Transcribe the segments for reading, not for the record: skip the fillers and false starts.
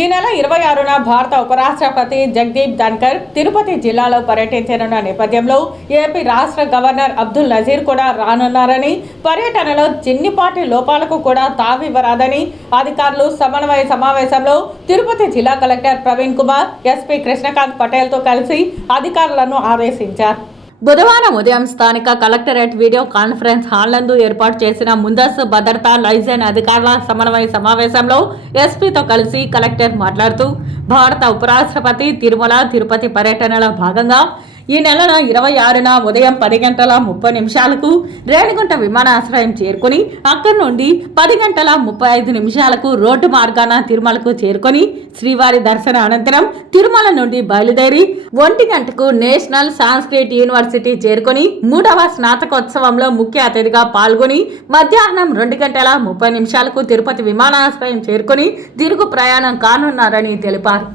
ఈ నెల 26న భారత ఉపరాష్ట్రపతి జగదీప్ ధన్కర్ తిరుపతి జిల్లాలో పర్యటించనున్న నేపథ్యంలో ఏపీ రాష్ట్ర గవర్నర్ అబ్దుల్ నజీర్ కూడా రానున్నారని, పర్యటనలో చిన్నిపాటి లోపాలకు కూడా తావివ్వరాదని అధికారులు సమన్వయ సమావేశంలో తిరుపతి జిల్లా కలెక్టర్ ప్రవీణ్ కుమార్, ఎస్పీ కృష్ణకాంత్ పటేల్తో కలిసి అధికారులను ఆదేశించారు. బుధవారం ఉదయం స్థానిక కలెక్టరేట్ వీడియో కాన్ఫరెన్స్ హాల్ నందు ఏర్పాటు చేసిన ముందస్తు భద్రతా లైజన్ అధికారుల సమన్వయ సమావేశంలో ఎస్పీతో కలిసి కలెక్టర్ మాట్లాడుతూ, భారత ఉపరాష్ట్రపతి తిరుమల తిరుపతి పర్యటనలో భాగంగా ఈ నెల 26న ఉదయం 10:30 రేణిగుంట విమానాశ్రయం చేరుకుని అక్కడి నుండి 10:35 రోడ్డు మార్గాన తిరుమలకు చేరుకొని శ్రీవారి దర్శన అనంతరం తిరుమల నుండి బయలుదేరి 1 గంటకు నేషనల్ సాంస్క్రిట్ యూనివర్సిటీ చేరుకొని 3వ స్నాతకోత్సవంలో ముఖ్య అతిథిగా పాల్గొని మధ్యాహ్నం 2:30 తిరుపతి విమానాశ్రయం చేరుకొని తిరుగు ప్రయాణం కానున్నారని తెలిపారు.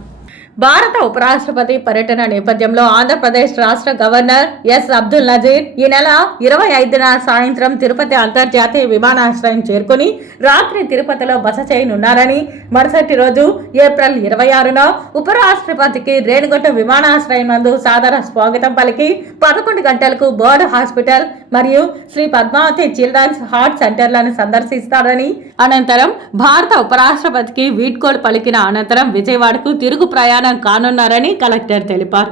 భారత ఉపరాష్ట్రపతి పర్యటన నేపథ్యంలో ఆంధ్రప్రదేశ్ రాష్ట్ర గవర్నర్ ఎస్ అబ్దుల్ నజీర్ ఈ నెల 25న సాయంత్రం తిరుపతి అంతర్జాతీయ విమానాశ్రయం చేరుకుని రాత్రి తిరుపతిలో బస చేయనున్నారని, మరుసటి రోజు ఏప్రిల్ 26న ఉపరాష్ట్రపతికి రేణిగుంట విమానాశ్రయం నందు సాదర స్వాగతం పలికి 11 గంటలకు బర్డ్ హాస్పిటల్ మరియు శ్రీ పద్మావతి చిల్డ్రన్స్ హార్ట్ సెంటర్లను సందర్శిస్తారని, అనంతరం భారత ఉపరాష్ట్రపతికి వీడ్కోలు పలికిన అనంతరం విజయవాడకు తిరుగు ప్రయాణం కానున్నారని కలెక్టర్ తెలిపారు.